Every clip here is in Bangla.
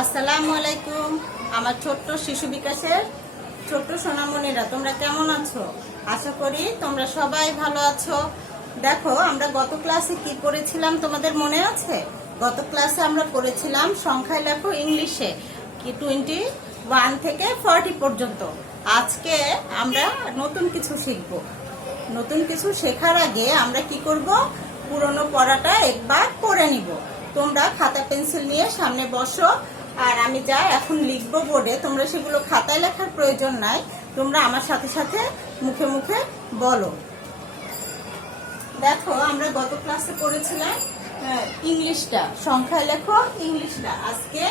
আসসালামু আলাইকুম। আমার ছোট্ট শিশু বিকাশের ছোট্ট সোনামণিরা, তোমরা কেমন আছো? আশা করি তোমরা সবাই ভালো আছো। দেখো, আমরা গত ক্লাসে কি পড়েছিলাম তোমাদের মনে আছে? গত ক্লাসে আমরা পড়েছিলাম সংখ্যায় লেখো ইংলিশে কি 21 থেকে 40 পর্যন্ত। আজকে আমরা নতুন কিছু শিখব। নতুন কিছু শেখার আগে আমরা কি করব? পুরনো পড়াটা একবার পড়ে নিব। তোমরা খাতা পেন্সিল নিয়ে সামনে বসো, আর আমি যা এখন লিখবো বোর্ডে, তোমরা সেগুলো খাতায় লেখার প্রয়োজন নাই, তোমরা আমার সাথে সাথে মুখে মুখে বলো। দেখো, আমরা গত ক্লাসে পড়েছিলাম ইংলিশটা, সংখ্যায় লেখো ইংলিশটা। আজকে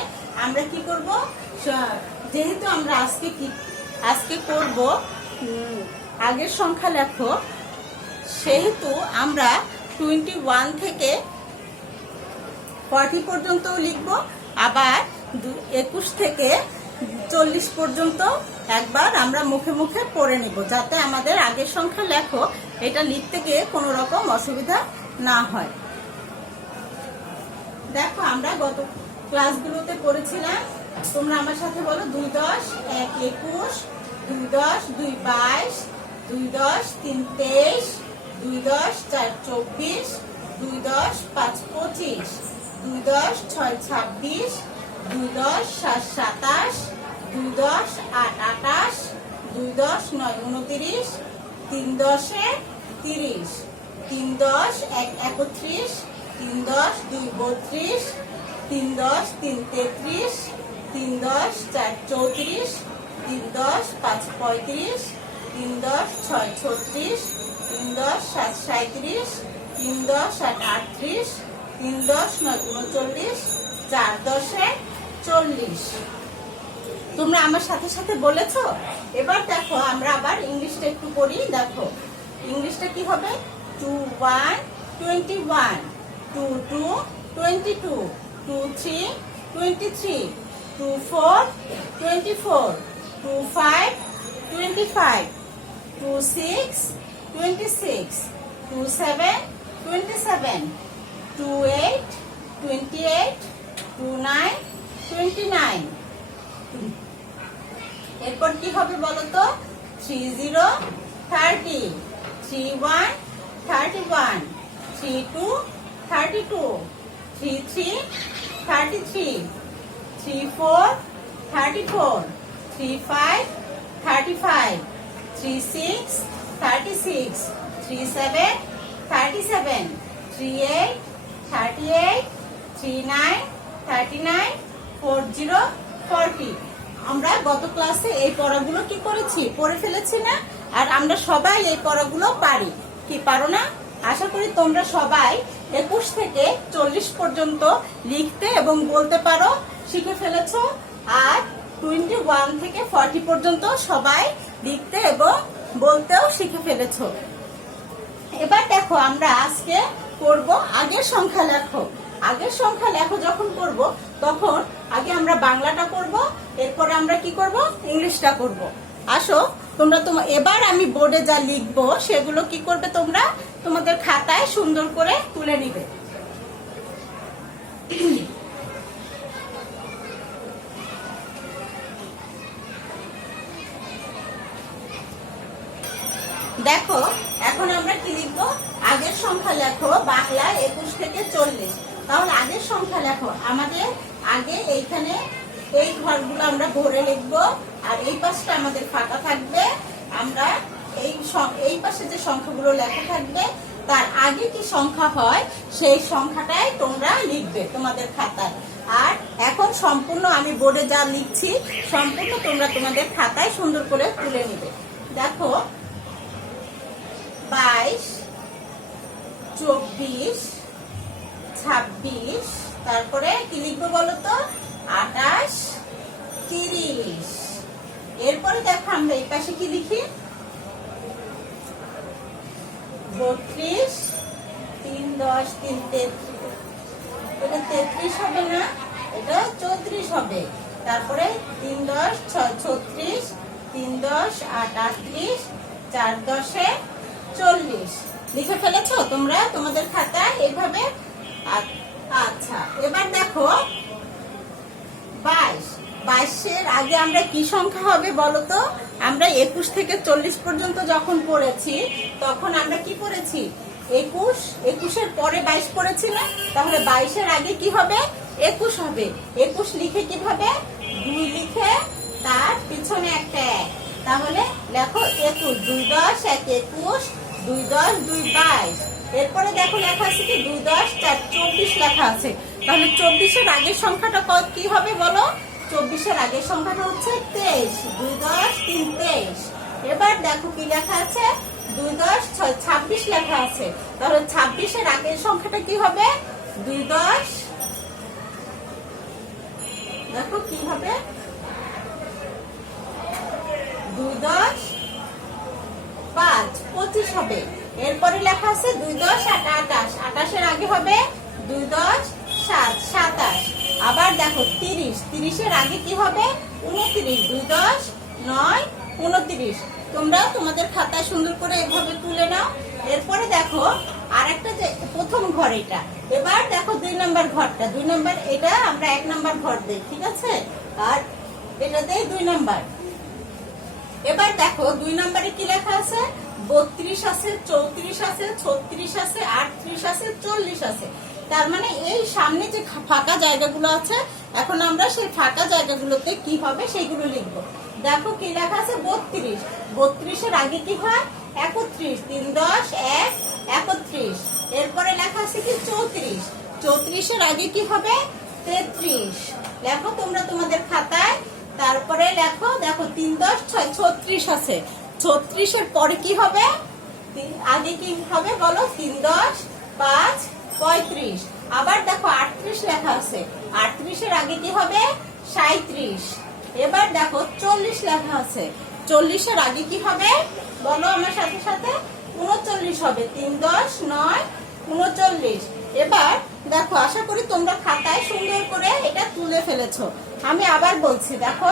আমরা কি করব? যেহেতু আমরা আজকে করব আগের সংখ্যা লেখো, সেহেতু আমরা 21 থেকে 40 পর্যন্ত লিখব, আবার 21 থেকে 40 পর্যন্ত একবার আমরা মুখে মুখে পড়ে নিব, যাতে আমাদের আগের সংখ্যা লেখো এটা লিখতে গিয়ে কোনো রকম অসুবিধা না হয়। দেখো, আমরা গত ক্লাসগুলোতে পড়েছিলাম, তোমরা আমার সাথে বলো 2 10 1 21, 2 10 2 22, 2 10 3 23, 2 10 4 24, 2 10 5 25, 2 10 6 26, 2 10 7 27, 2 10 8 28, 2 10 9 29, 3 10 30, 3 10 1 31, 3 10 2 32, 3 10 3 33, 3 10 4 34, 3 10 5 35, 3 10 6 36, 3 10 7 37, 3 10 8 38, 3 10 9 39, 4 10 40। তোমরা আমার সাথে সাথে বলেছো? এবার দেখো, আমরা আবার ইংলিশটা একটু পড়ি। দেখো, ইংলিশটা কি হবে? 2 1 21, 2 2 22, 2 3 23, 2 4 24, 2 5 25, 2 6 26, 2 7 27, 2 8 28, 2 9 29। এরপর কি হবে বলো তো? 3 0 30, 3 1 31, 3 2 32, 3 3 33, 3 4 34, 3 5 35, 3 6 36, 3 7 37, 3 8 38, 3 9 39, 4 0 40। আমরা গত ক্লাসে এই পড়াগুলো কি করেছি? পড়ে ফেলেছি না? আর আমরা সবাই এই পড়াগুলো পারি, কি পারো না? আশা করি তোমরা সবাই 21 থেকে 40 পর্যন্ত লিখতে এবং বলতে পারো, শিখে ফেলেছো। আর 21 থেকে 40 পর্যন্ত সবাই লিখতে এবং বলতেও শিখে ফেলেছো। এবার দেখো, আমরা আজকে করব আগের সংখ্যা লেখো। আগের সংখ্যা লেখো যখন করব, তখন আগে আমরা বাংলাটা করব, এরপরে আমরা কি করব? ইংলিশটা করব। আসো, এবার আমি বোর্ডে যা লিখবো সেগুলো কি করবে? তোমরা তোমাদের খাতায় সুন্দর করে তুলে নিবে। দেখো, এখন আমরা কি লিখবো? আগের সংখ্যা লেখো বাংলা 21 থেকে 40। তাহলে আগের সংখ্যা লেখো, আমাদের আগে এইখানে এই ঘরগুলো আমরা ভরে লিখবো, আর এই পাশটা আমাদের ফাঁকা থাকবে। আমরা এই পাশে যে সংখ্যাগুলো লেখা থাকবে, তার আগে কি সংখ্যা হয় সেই সংখ্যাটাই তোমরা লিখবে তোমাদের খাতায়। আর এখন সম্পূর্ণ আমি বোর্ডে যা লিখছি সম্পূর্ণ তোমরা তোমাদের খাতায় সুন্দর করে তুলে নিবে। দেখো, 22 24 26, তারপরে কি লিখবো বলো তো? 28 30। এরপরে দেখো, আমরা এই পাশে কি লিখি? 32 3 10 3 33, এটা 33 হবে না, এটা 34 হবে। তারপরে 3 10 6 36, 3 10 8 38, 4 10 40। লিখে ফেলেছো তোমরা তোমাদের খাতায় এইভাবে? আচ্ছা, এবার দেখো 22। 22-এর আগে আমরা কি সংখ্যা হবে বলো তো? আমরা 21 থেকে 40 পর্যন্ত যখন পড়েছি তখন আমরা কি পড়েছি? 21, 21-এর পরে 22 পড়েছি না? তাহলে 22-এর আগে কি হবে? 21 হবে। 21 লিখে কিভাবে? 2 লিখে তার পিছনে একটা 1। তাহলে লেখো 21, 2 10 1 21, 2 10 2 22। এরপরে দেখো লেখা আছে কি 2 10 4 24 লেখা আছে। তাহলে 24-এর আগের সংখ্যাটা কি হবে বলো? 24-এর আগের সংখ্যাটা হচ্ছে 23, 2 10 3 23। এবার দেখো কি লেখা আছে? 2 10 6 26 লেখা আছে। তাহলে 26-এর আগের সংখ্যাটা কি হবে? 2 10, দেখো কি হবে? 2 10 5 25 হবে। এরপরে লেখা আছে 2 10 8 28। 28-এর আগে হবে 2 10 7 27। আবার দেখো 30, 30-এর আগে কি হবে? 29, 2 10 9 29। তোমরা তোমাদের খাতায় সুন্দর করে এভাবে তুলে নাও। এরপরে দেখো আরেকটা যে প্রথম ঘর এটা। এবার দেখো 2 নম্বর ঘরটা। 2 নম্বর এটা আমরা 1 নম্বর ঘর দেই, ঠিক আছে? আর এটা দেই 2 নম্বর। এবার দেখো 2 নম্বরে কি লেখা আছে? 32 আছে, 34 আছে, 36 আছে, 38 আছে, 40 আছে। তার মানে এই সামনে যে ফাঁকা জায়গাগুলো আছে, এখন আমরা সেই ফাঁকা জায়গাগুলোতে কি হবে সেগুলো লিখবো। দেখো কি লেখা আছে? 32। 32-এর আগে কি হয়? 31, 3 10 1 31। এরপরে লেখা আছে কি 34। 34-এর আগে কি হবে? 33। লেখো তোমরা তোমাদের খাতায়। তারপরে লেখো, দেখো 3 10 6 36 আছে। 36-এর পরে কি হবে? আগে কি হবে বলো? 3 10 5 35। আবার দেখো 38 লেখা আছে। 38-এর আগে কি হবে? 37। এবার দেখো 40 লেখা আছে। 40-এর আগে কি হবে বলো আমার সাথে সাথে? 39 হবে। 3 10 9 39। এবার দেখো, আশা করি তোমরা খাতায় সুন্দর করে এটা তুলে ফেলেছো। আমি আবার বলছি, দেখো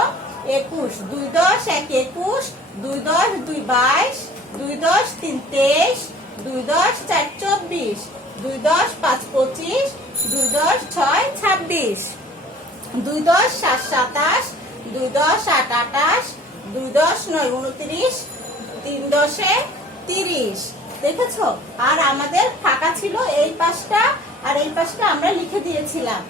21, 2 10 1 21, 2 10 2 22, 2 10 3 23, 2 10 4 24, 2 10 5 25, 2 10 6 26, 2 10 7 27, 2 10 8 28, 2 10 9 29, 3 10 30। দেখেছো? আর আমাদের ফাঁকা ছিল এই পাশটা আর এই পাশটা আমরা লিখে দিয়েছিলাম।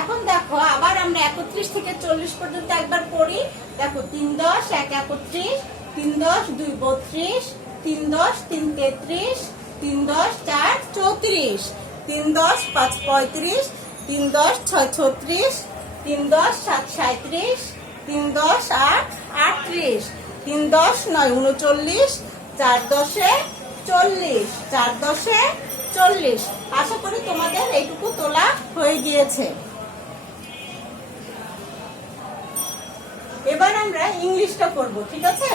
এখন দেখো আবার আমরা 31 থেকে 40 পর্যন্ত একবার পড়ি। দেখো 3 10 1 31, 3 10 2 32, 3 10 3 33, 3 10 4 34, 3 10 5 35, 3 10 6 36, 3 10 7 37, 3 10 8 38, 3 10 9 39, 4 10 40, 4 10 40। আশা করি তোমাদের এইটুকু তোলা হয়ে গিয়েছে। এবার আমরা ইংলিশটা করব, ঠিক আছে?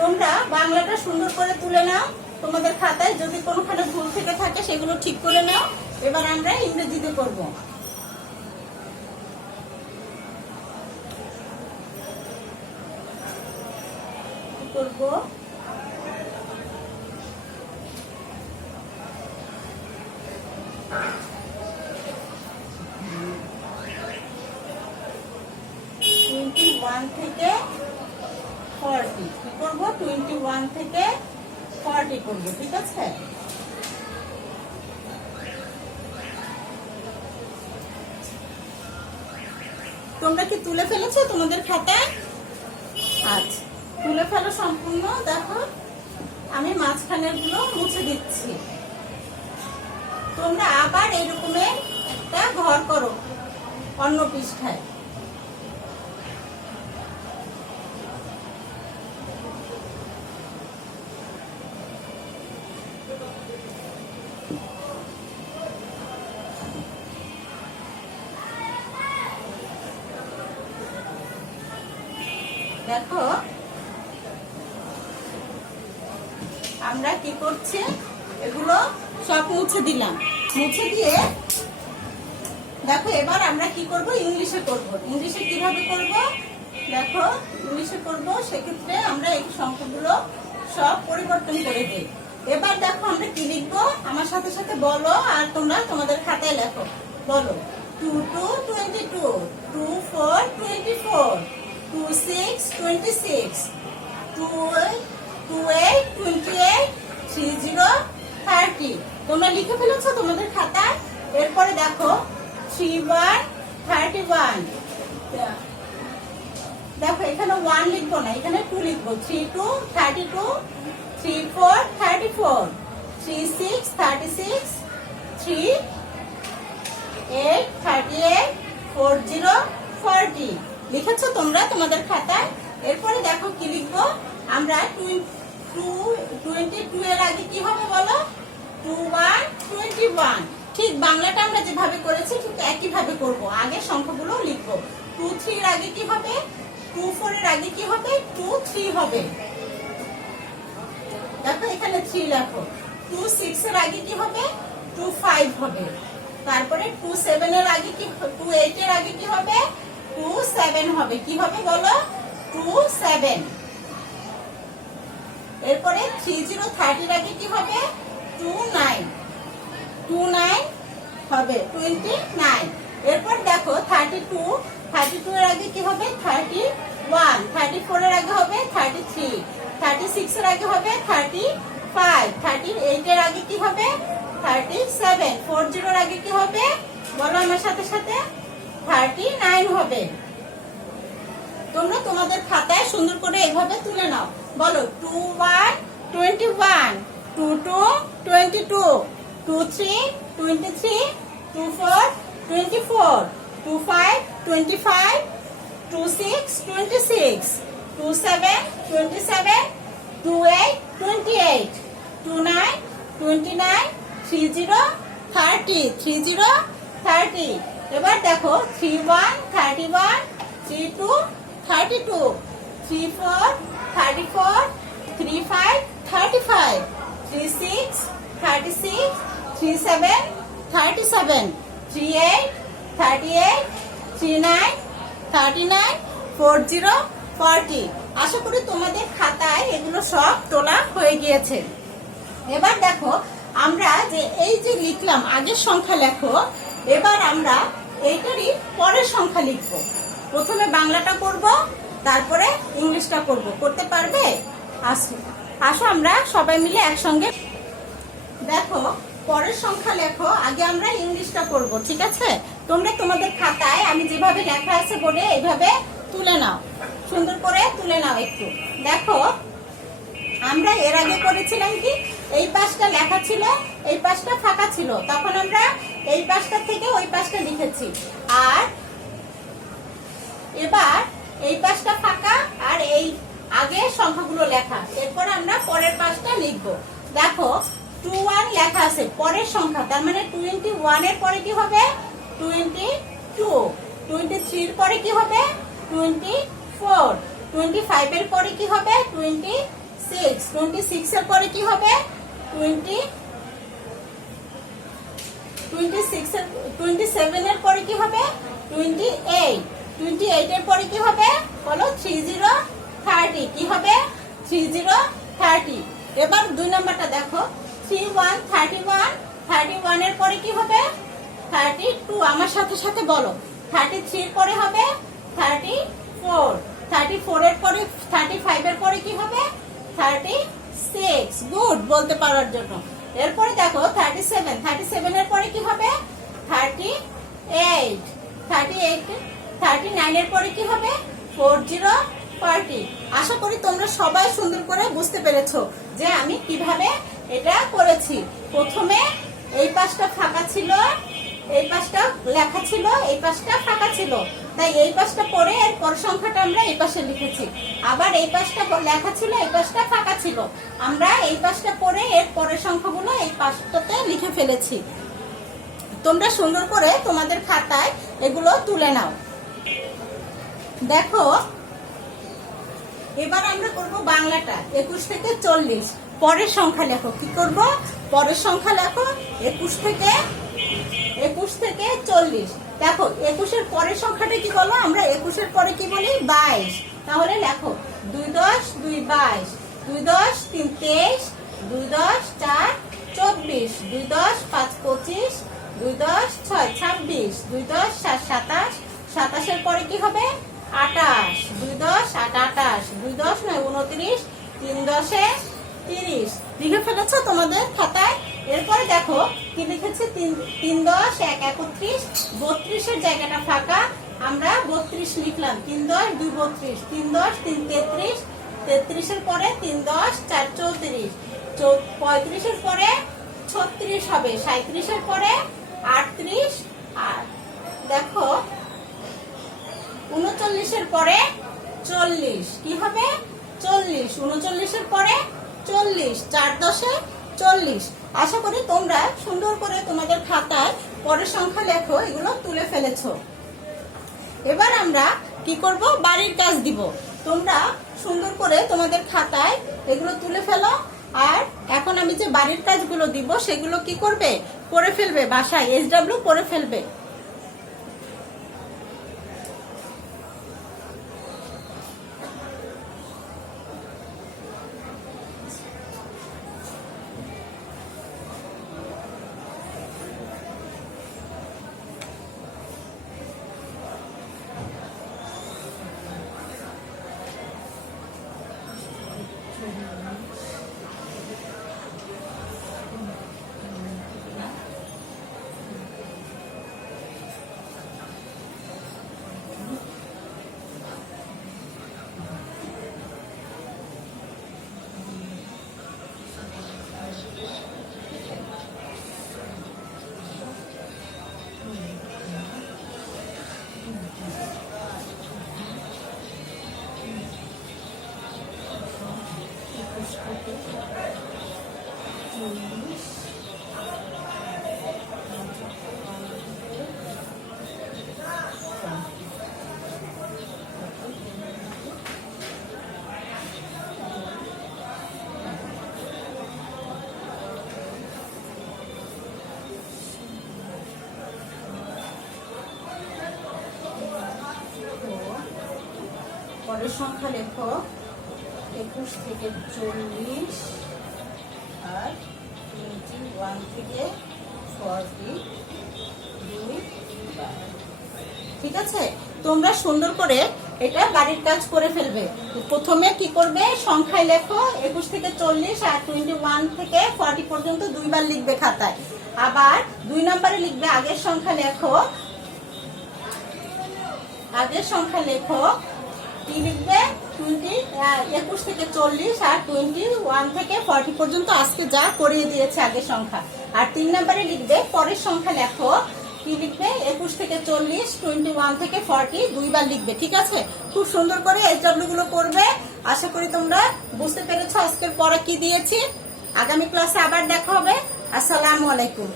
তোমরা বাংলাটা সুন্দর করে তুলে নাও তোমাদের খাতায়। যদি কোনোখানে ভুল থেকে থাকে সেগুলো ঠিক করে নাও। এবার আমরা ইংরেজিতে করব। করব থেকে 40। কি করবো? 21 থেকে 40 করবো, ঠিক আছে? তোমরা কি তুলে ফেলেছো তোমাদের খাতায়? আচ্ছা, তুলে ফেলো সম্পূর্ণ। দেখো আমি মাঝখানের গুলো মুছে দিচ্ছি। তোমরা আবার এরকমের একটা ঘর করো অন্য পৃষ্ঠায়। দেখো আমরা কি করছি, এগুলো সব মুছে দিলাম। মুছে দিয়ে দেখো এবার আমরা কি করব? ইংলিশে করব। ইংলিশে কিভাবে করব? দেখো ইংলিশে করব, সেক্ষেত্রে আমরা এই সংখ্যাগুলো সব পরিবর্তন করে দিই। এবার দেখো আমরা কি লিখবো, আমার সাথে সাথে বলো আর তোমরা তোমাদের খাতায় লেখো। বলো 2 2 22, 2 24, 26, 26, 28, 28, 30, 30। তোমরা লিখে ফেলেছো তোমাদের খাতায়। এরপরে দেখো 31, 31। দেখো এখানে 1 লিখবো না, এখানে 2 লিখবো। 32, 32, 34, 34, 36, 36, 38, 38, 40, 40। লিখেছো তোমরা তোমাদের খাতায়। এরপরে দেখো কি লিখবো আমরা। 22 এর আগে কি হবে বলো? 21, 21। ঠিক বাংলাটা আমরা যেভাবে করেছি ঠিক একই ভাবে করবো। আগে সংখ্যাগুলো লিখবো। 23 এর আগে কি হবে? 24 এর আগে কি হবে? 23 হবে। দেখো এখানে 3 লেখো। 26 এর আগে কি হবে? 25 হবে। তারপরে 27 এর আগে কি? 28 এর আগে কি হবে? 27 হবে। কি হবে বলো? 27। এরপরে 30, 30 এর আগে কি হবে? 29, 29 হবে। 29। এরপর দেখো 32, 32 এর আগে কি হবে? 31, 34 এর আগে হবে 33, 36 এর আগে হবে 35, 38 এর আগে কি হবে? 37, 40 এর আগে কি হবে বলো আমার সাথে সাথে? 39 হবে। তোমরা তোমাদের খাতায় সুন্দর করে এইভাবে তুলে নাও। বলো 21, 21, 22, 22, 23, 23, 24, 24, 25, 25, 26, 26, 27, 27, 28, 28, 29, 29, 30, 30, 30, 30। এবার দেখো 31, 31, 32, 32, 34, 34, 35, 35, 36, 36, 37, 37, 38, 38, 39, 39, 40, 40। আশা করি তোমাদের খাতায় এগুলো সব তোলা হয়ে গিয়েছে। এবার দেখো আমরা যে এই যে লিখলাম আগের সংখ্যা লেখো, এবার আমরা এইটারই পরের সংখ্যা লিখবো। প্রথমে বাংলাটা করব, তারপরে ইংলিশটা করব। করতে পারবে? আসো আসো আমরা সবাই মিলে একসঙ্গে। দেখো পরের সংখ্যা লেখো, আগে আমরা ইংলিশটা করব। ঠিক আছে? তোমরা তোমাদের খাতায় আমি যেভাবে লেখা আছে বলে এইভাবে তুলে নাও, সুন্দর করে তুলে নাও একটু। দেখো আমরা এর আগে করেছিলাম কি, এই পাশটা লেখা ছিল, এই পাশটা ফাঁকা ছিল, তখন আমরা এই পাশটা থেকে ওই পাশটা লিখেছি। আর এবার এই পাশটা ফাঁকা আর এই আগে সংখ্যাগুলো লেখা। এরপর আমরা পরের পাশটা লিখবো। দেখো 21 লেখা আছে পরের সংখ্যা, তার মানে 21 এর পরে কি হবে? 22, 23 এর পরে কি হবে? 24, 25 এর পরে কি হবে? 26, 26 এর পরে কি হবে? 27 এর পরে কি হবে? 28, 28 এর পরে কি হবে বলো? 30, 30। কি হবে? 30, 30। এবার 2 নাম্বারটা দেখো 31, 31, 31 এর পরে কি হবে? 32। আমার সাথে সাথে বলো। 33 এর পরে হবে 34, 34 এর পরে 35 এর পরে কি হবে? 36। গুড বলতে পারার জন্য। এরপরে দেখো 37, 37 এর পরে কি হবে? 38, 38, 39 এর পরে কি হবে? 40, 40। আশা করি তোমরা সবাই সুন্দর করে বুঝতে পেরেছো যে আমি কিভাবে এটা করেছি। প্রথমে এই পাশটা ফাঁকা ছিল, এই পাশটা লেখা ছিল, এই পাশটা ফাঁকা ছিল, তাই এই পাশটা পরে এর পর সংখ্যাটা আমরা এই পাশে লিখেছি। আবার এই পাশটা লেখা ছিল, এই পাশটা ফাঁকা ছিল, আমরা এই পাশটা পরে এর পরের সংখ্যাগুলো এই পাশটাতে লিখে ফেলেছি। তোমরা সুন্দর করে তোমাদের খাতায় এগুলো তুলে নাও। দেখো এবার আমরা করব বাংলাটা। 21 থেকে 40 পরের সংখ্যা লেখো। কি করব? পরের সংখ্যা লেখো 21 থেকে 40। দেখো 21 এর পরের সংখ্যাটা কি বলো? আমরা 21 এর পরে কি বলি? 22। তাহলে লেখো 2 10 2 22, 2 10 3 23, 2 10 4 24, 2 10 5 25, 2 10 6 26, 2 10 7 27, 27 এর পরে কি হবে? 28, 2 10 8 28, 2 10 9 29, 3 10 30। লিখে ফেলেছো তোমাদের খাতায়? এরপরে দেখো কি লিখেছে, 3 10 1 31, 32 এর জায়গাটা ফাঁকা, আমরা 32 লিখলাম। 3 10 2 32, 3 10 3 33, 33 এর পরে 3 10 4 34, 35 এর পরে 36 হবে, 37 এর পরে 38, আর দেখো 39 এর পরে 40, কি হবে 40, 39 এর পরে 40, 4 10 40। আশা করি তোমরা সুন্দর করে তোমাদের খাতায় পরের সংখ্যা লেখো, এগুলো তুলে ফেলেছো। এবার আমরা কি করব, বাড়ির কাজ দিব। তোমরা সুন্দর করে তোমাদের খাতায় এগুলো তুলে ফেলো। আর এখন আমি যে বাড়ির কাজগুলো দিব সেগুলো কি করবে, করে ফেলবে বাসায়, SW করে ফেলবে। পরের সংখ্যা লেখো, 21 থেকে 40, আর 21 থেকে 42। ঠিক আছে, তোমরা সুন্দর করে এটা বাড়ির কাজ করে ফেলবে। প্রথমে কি করবে, সংখ্যায় লেখো 21 থেকে 40 আর 21 থেকে 40 পর্যন্ত দুইবার লিখবে খাতায়। আবার 2 নম্বরে লিখবে আগের সংখ্যা লেখো, আগের সংখ্যা লেখো, কি লিখবে 21 থেকে 40 আর 21 থেকে 40 পর্যন্ত আজকে যা করিয়ে দিয়েছে আগের সংখ্যা। আর 3 নম্বরে লিখবে পরের সংখ্যা লেখো, কি লিখবে 21 থেকে 40, 21 থেকে 40 দুইবার লিখবে। ঠিক আছে, খুব সুন্দর করে SW গুলো করবে। আশা করি তোমরা বুঝতে পেরেছো আজকের পড়া কি দিয়েছি। আগামী ক্লাসে আবার দেখা হবে। আসসালামু আলাইকুম।